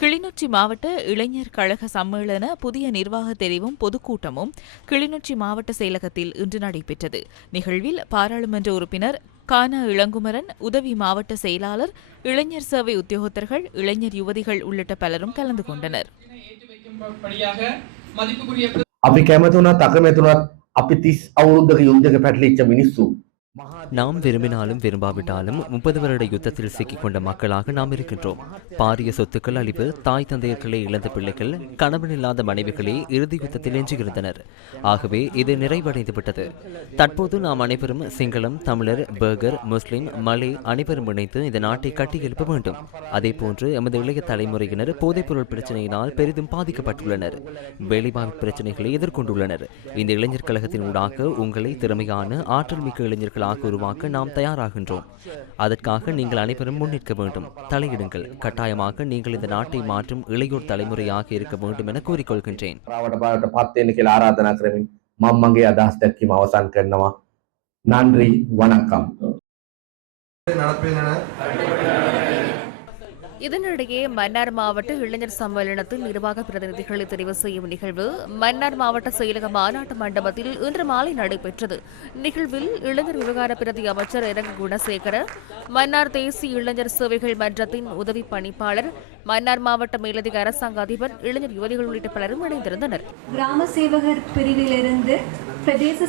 கிளிநொச்சி மாவட்ட இளைஞர் கழக சம்மேளன புதிய நிர்வாக தெரிவும் பொதுக்கூட்டமும் கிளிநொச்சி மாவட்ட செயலகத்தில் இன்று நடைபெற்றது. நிகழ்வில் பாராளுமன்ற உறுப்பினர் கானா இளங்குமரன், உதவி மாவட்ட செயலாளர், இளைஞர் சேவை உத்தியோகத்தர்கள், இளைஞர் யுவதிகள் உள்ளிட்ட பலரும் கலந்து கொண்டனர். நாம் விரும்பினாலும் விரும்பாவிட்டாலும் 30 வருட யுத்தத்தில் சிக்கிக் கொண்ட மக்களாக நாம் இருக்கின்றோம். பாரிய சொத்துக்கள் அழிவு, தாய் தந்தையர்களை இழந்த பிள்ளைகள், கணவனில்லாத மனைவிகளே இறுதி யுத்தத்தில் எஞ்சியிருந்தனர். ஆகவே இது நிறைவடைந்துவிட்டது. தற்போது நாம் அனைவரும் சிங்களம், தமிழர், பர்கர், முஸ்லிம், மலே அனைவரும் இணைந்து இந்த நாட்டை கட்டியெழுப்ப வேண்டும். அதேபோன்று எமது இளைய தலைமுறையினர் போதைப்பொருள் பிரச்சினையினால் பெரிதும் பாதிக்கப்பட்டுள்ளனர். வேலைவாய்ப்பு பிரச்சினைகளை எதிர்கொண்டுள்ளனர். இந்த இளைஞர் கழகத்தின் ஊடாக உங்களை திறமையான ஆற்றல் மிக்க இளைஞர்கள் உருவாக்க நாம் தயாராகின்றோம். அதற்காக நீங்கள் அனைவரும் முன்னிற்க வேண்டும். தலையிடுங்கள். கட்டாயமாக நீங்கள் இந்த நாட்டை மாற்றும் இளையோர் தலைமுறையாக இருக்க வேண்டும் என கூறிக்கொள்கின்றேன். நன்றி, வணக்கம். இதனிடையே மன்னார் மாவட்ட இளைஞர் சம்மேளனத்தின் நிர்வாக பிரதிநிதிகளை தெரிவு செய்யும் நிகழ்வு மன்னார் மாவட்ட செயலக மாநாட்டு மண்டபத்தில் இன்று மாலை நடைபெற்றது. நிகழ்வில் இளைஞர் விவகார பிரதி அமைச்சர் இரங்க குணசேகர, மன்னார் தேசிய இளைஞர் சேவைகள் மன்றத்தின் உதவி பணிப்பாளர், மன்னார் மாவட்ட மேலதிக அரசாங்க அதிபர், இளைஞர் யுவதிகள் உள்ளிட்ட பலரும் இணைந்திருந்தனர். கிராம சேவகர் பிரிவிலிருந்து பிரதேச